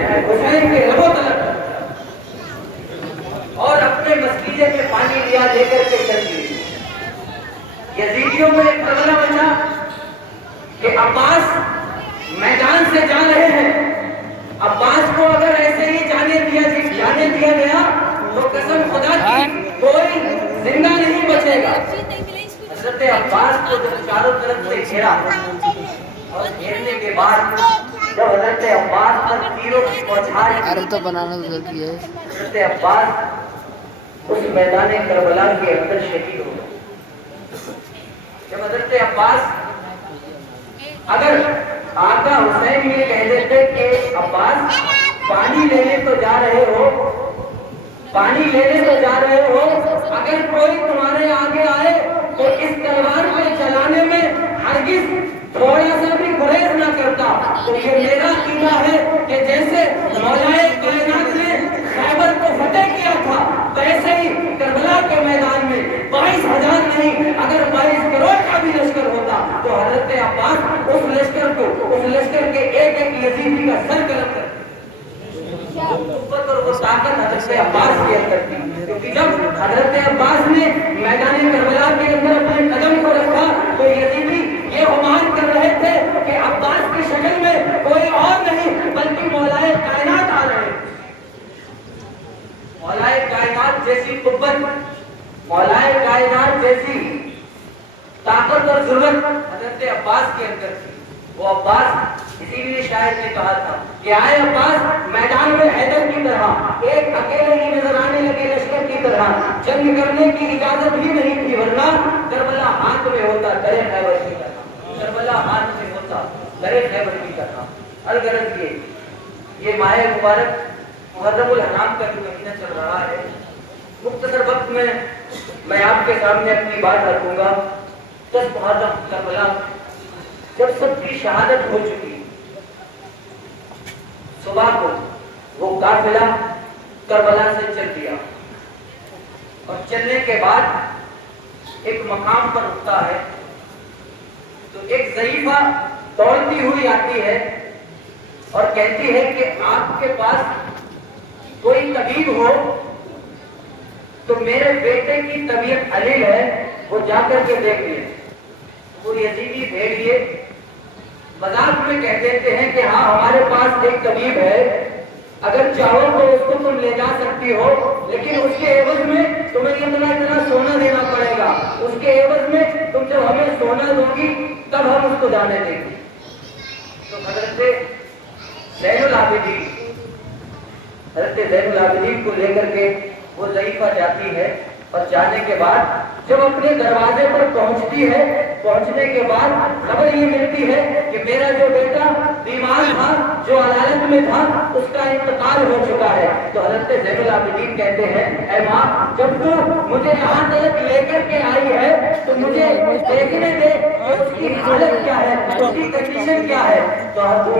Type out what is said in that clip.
ہے حسین کے لبوں تلک اور اپنے مسیلے میں پانی لیا لے کر کے چل دیے۔ یزیدیوں میں ایک کربلا بچا کہ عباس میدان سے جا رہے ہیں، عباس کو اگر ایسے ہی جانے دیا گیا تو قسم خدا کی کوئی زندہ نہیں بچے گا۔ حضرت عباس کو جب چاروں طرف سے گھیرا اور گھیرنے کے بعد جب حضرت عباس پر تیروں کی بوچھار تو بنانا ضروری ہے۔ حضرت عباس اس میدان کربلا کے اندر شہید ہو گئے۔ جب حضرت عباس اگر آقا حسین یہ کہہ دیتے کہ عباس پانی لینے تو جا رہے ہو، پانی لینے تو جا رہے ہو، اگر کوئی تمہارے آگے آئے تو اس تلوار کو چلانے میں ہرگز تھوڑا سا بھی گریز نہ کرتا، تو یہ میرا عقیدہ ہے کہ جیسے مولا کائنات نے خیبر کو فتح کیا تھا ویسے ہی کربلا کے میدان میں 22,000 نہیں اگر 22 کروڑ کا بھی لشکر ہوتا تو حضرت عباس اس لشکر کے ایک ایک یزیدی کا سر قلم کرتے۔ قوت اور وہ طاقت حضرت عباس کے اندر تھی، کیونکہ جب حضرت عباس نے میدان کربلا کے اندر اپنے قدم کو رکھا تو یزیدی یہ گمان کر رہے تھے کہ عباس کی شکل میں کوئی اور نہیں بلکہ مولا کائنات آ رہے ہیں۔ مولا کائنات جیسی قوت، مولا کائنات جیسی طاقت اور ضرورت حضرت عباس کے اندر تھی۔ وہ عباس اسی لیے شاعر نے کہا تھا کہ آئے عباس میدان میں حیدر کی طرح، ایک اکیلے ہی نظر آنے لگے لشکر کی طرح، جنگ کرنے کی اجازت ہی نہیں تھی ورنہ کربلا ہاتھ میں ہوتا درے خیبر کی طرح، کربلا ہاتھ میں ہوتا درے خیبر کی طرح۔ الغرض یہ ماہ مبارک محرم الحرام کا جو مہینہ چل رہا ہے، مختصر وقت میں میں آپ کے سامنے اپنی بات رکھوں گا۔ 10 محرم کربلا جب سب کی شہادت ہو چکی، صبح کو وہ قافلہ کربلا سے چل دیا اور چلنے کے بعد ایک مقام پر رکتا ہے تو ایک ضعیفہ دوڑتی ہوئی آتی ہے اور کہتی ہے کہ آپ کے پاس کوئی طبیب ہو تو میرے بیٹے کی طبیعت علیل ہے، وہ جا کر کے دیکھ لیں۔ وہ یزیدی بھیڑیے مذاق میں کہہ دیتے ہیں کہ ہاں ہمارے پاس ایک طبیب ہے، اگر چاہو تو اس کو تم لے جا سکتی ہو، لیکن اس کے عوض میں تمہیں اتنا سونا دینا پڑے گا، اس کے عوض میں تم جب ہمیں سونا دو گی تب ہم اس کو جانے دیں گے۔ تو حضرت زین العابدین کو لے کر کے وہ ضعیفہ جاتی ہے اور جانے کے بعد جب اپنے دروازے پر پہنچتی ہے، پہنچنے کے بعد خبر یہ ملتی ہے کہ میرا جو بیٹا بیمار تھا، جو عدالت میں تھا، اس کا انتقال ہو چکا ہے۔ تو حضرت زین العابدین کہتے ہیں اے ماں، جب تو مجھے یہاں تک لے کر کے آئی ہے تو مجھے دیکھنے دے کہ اس کی حالت کیا ہے، اس کی کنڈیشن کیا ہے۔ تو وہ